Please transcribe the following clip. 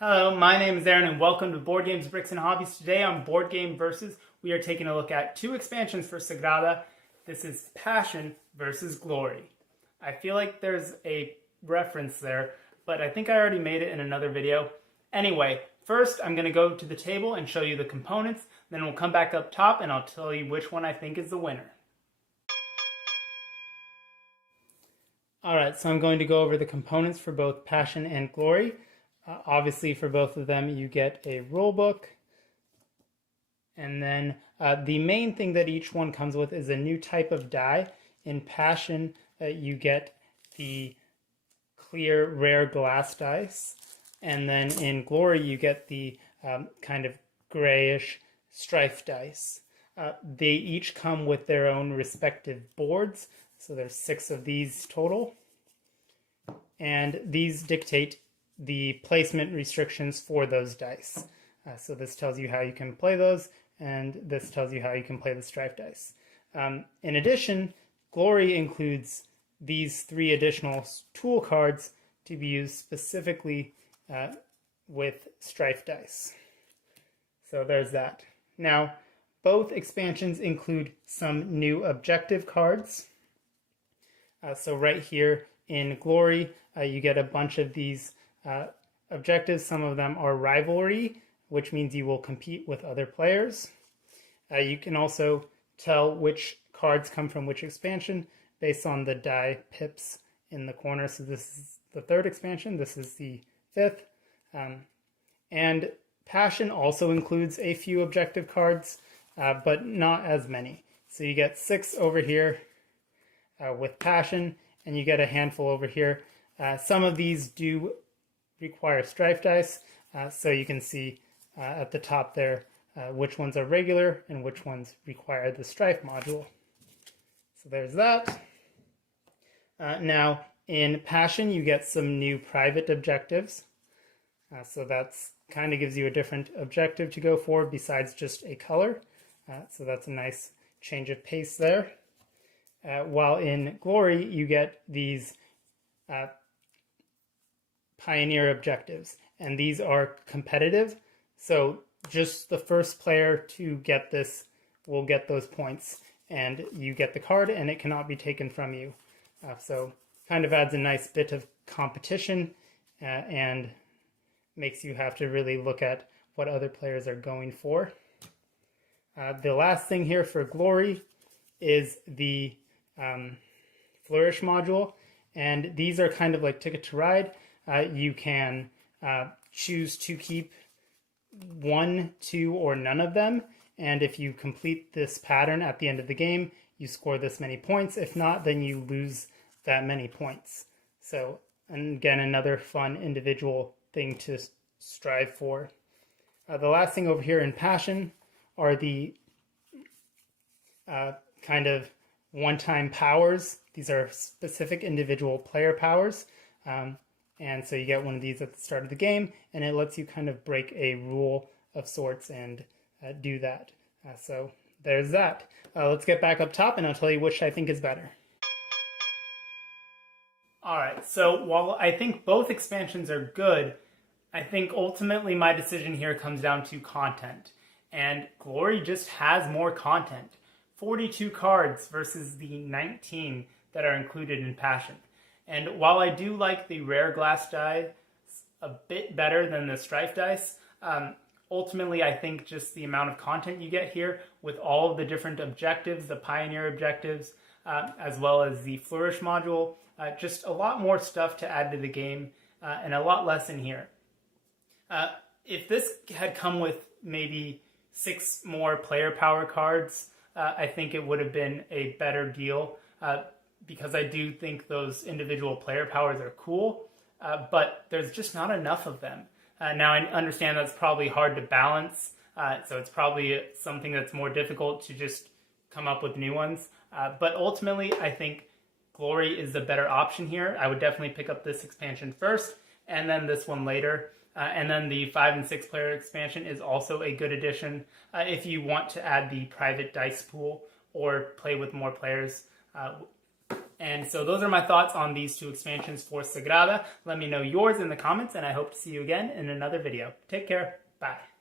Hello, my name is Aaron and welcome to Board Games, Bricks, and Hobbies. Today on Board Game Versus, we are taking a look at two expansions for Sagrada. This is Passion versus Glory. I feel like there's a reference there, but I think I already made it in another video. Anyway, first I'm going to go to the table and show you the components, then we'll come back up top and I'll tell you which one I think is the winner. Alright, so I'm going to go over the components for both Passion and Glory. Obviously, for both of them, you get a rule book. And then the main thing that each one comes with is a new type of die. In Passion, you get the clear rare glass dice. And then in Glory, you get the kind of grayish strife dice. They each come with their own respective boards. So there's 6 of these total. And these dictate the placement restrictions for those dice. So this tells you how you can play those, and this tells you how you can play the strife dice. In addition, Glory includes these 3 additional tool cards to be used specifically with strife dice. So there's that. Now, both expansions include some new objective cards. So right here in Glory, you get a bunch of these objectives. Some of them are rivalry, which means you will compete with other players. You can also tell which cards come from which expansion based on the die pips in the corner. So this is the 3rd expansion, this is the 5th. And Passion also includes a few objective cards, but not as many. So you get 6 over here with Passion, and you get a handful over here. Some of these do require strife dice, so you can see at the top there which ones are regular and which ones require the strife module. So there's that. Now in Passion you get some new private objectives, so that's kind of gives you a different objective to go for besides just a color, so that's a nice change of pace there. While in Glory you get these Pioneer objectives, and these are competitive, so just the first player to get this will get those points, and you get the card and it cannot be taken from you. So kind of adds a nice bit of competition and makes you have to really look at what other players are going for. The last thing here for Glory is the Flourish module, and these are kind of like Ticket to Ride. You can choose to keep 1, 2, or none of them, and if you complete this pattern at the end of the game, you score this many points. If not, then you lose that many points. So, and again, another fun individual thing to strive for. The last thing over here in Passion are the kind of one-time powers. These are specific individual player powers. And so you get one of these at the start of the game, and it lets you kind of break a rule of sorts and do that. So there's that. Let's get back up top, and I'll tell you which I think is better. Alright, so while I think both expansions are good, I think ultimately my decision here comes down to content. And Glory just has more content. 42 cards versus the 19 that are included in Passion. And while I do like the rare glass die a bit better than the strife dice, ultimately I think just the amount of content you get here with all of the different objectives, the Pioneer objectives, as well as the Flourish module, just a lot more stuff to add to the game and a lot less in here. If this had come with maybe 6 more player power cards, I think it would have been a better deal. Because I do think those individual player powers are cool, but there's just not enough of them. Now I understand that's probably hard to balance, so it's probably something that's more difficult to just come up with new ones. But ultimately, I think Glory is the better option here. I would definitely pick up this expansion first, and then this one later. And then the 5 and 6 player expansion is also a good addition if you want to add the private dice pool or play with more players. And so those are my thoughts on these two expansions for Sagrada. Let me know yours in the comments, and I hope to see you again in another video. Take care. Bye.